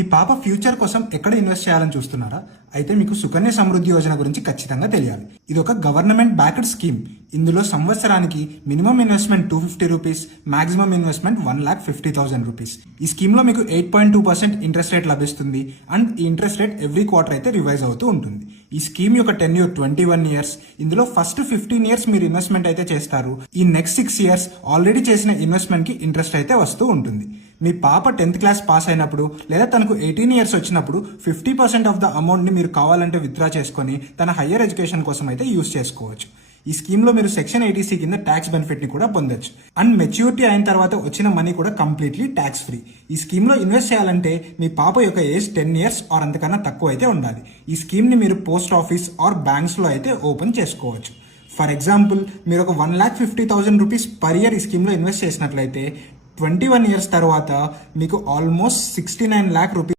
మీ పాప ఫ్యూచర్ కోసం ఎక్కడ ఇన్వెస్ట్ చేయాలని చూస్తున్నారా? అయితే మీకు సుకన్య సమృద్ధి యోజన గురించి ఖచ్చితంగా తెలియాలి. ఇది ఒక గవర్నమెంట్ బ్యాక్డ్ స్కీమ్. ఇందులో సంవత్సరానికి minimum investment 250 rupees, maximum investment 1,50,000 rupees. ఈ స్కీమ్ లో మీకు 8.2% ఇంట్రెస్ట్ రేట్ లభిస్తుంది. అండ్ ఈ ఇంట్రెస్ట్ రేట్ ఎవ్రీ క్వార్టర్ అయితే రివైజ్ అవుతూ ఉంటుంది. ఈ స్కీమ్ యొక్క టెన్యూర్ 21 ఇయర్స్. ఇందులో ఫస్ట్ 15 ఇయర్స్ మీరు ఇన్వెస్ట్మెంట్ అయితే చేస్తారు. ఈ నెక్స్ట్ 6 ఇయర్స్ ఆల్రెడీ చేసిన ఇన్వెస్ట్మెంట్ కి ఇంట్రెస్ట్ అయితే వస్తూ ఉంటుంది. మీ పాప 10th క్లాస్ పాస్ అయినప్పుడు లేదా తనకు 18 ఇయర్స్ వచ్చినప్పుడు 50% ఆఫ్ ద అమౌంట్ ని మీరు కావాలంటే విత్డ్రా చేసుకొని తన హయ్యర్ ఎడ్యుకేషన్ కోసం అయితే యూస్ చేసుకోవచ్చు. ఈ స్కీమ్ లో మీరు సెక్షన్ 80C కింద ట్యాక్స్ బెనిఫిట్ ని కూడా పొందొచ్చు. అండ్ మెచ్యూరిటీ అయిన తర్వాత వచ్చిన మనీ కూడా కంప్లీట్లీ ట్యాక్స్ ఫ్రీ. ఈ స్కీమ్ లో ఇన్వెస్ట్ చేయాలంటే మీ పాప యొక్క ఏజ్ 10 ఇయర్స్ ఆర్ అంతకన్నా తక్కువ అయితే ఉండాలి. ఈ స్కీమ్ ని మీరు పోస్ట్ ఆఫీస్ ఆర్ బ్యాంక్స్ లో అయితే ఓపెన్ చేసుకోవచ్చు. ఫర్ ఎగ్జాంపుల్, మీరు ఒక 1,50,000 రూపీస్ పర్ ఇయర్ ఈ స్కీమ్ లో ఇన్వెస్ట్ చేసినట్లయితే 21 ఇయర్స్ తర్వాత మీకు ఆల్మోస్ట్ 69 lakh రూపీస్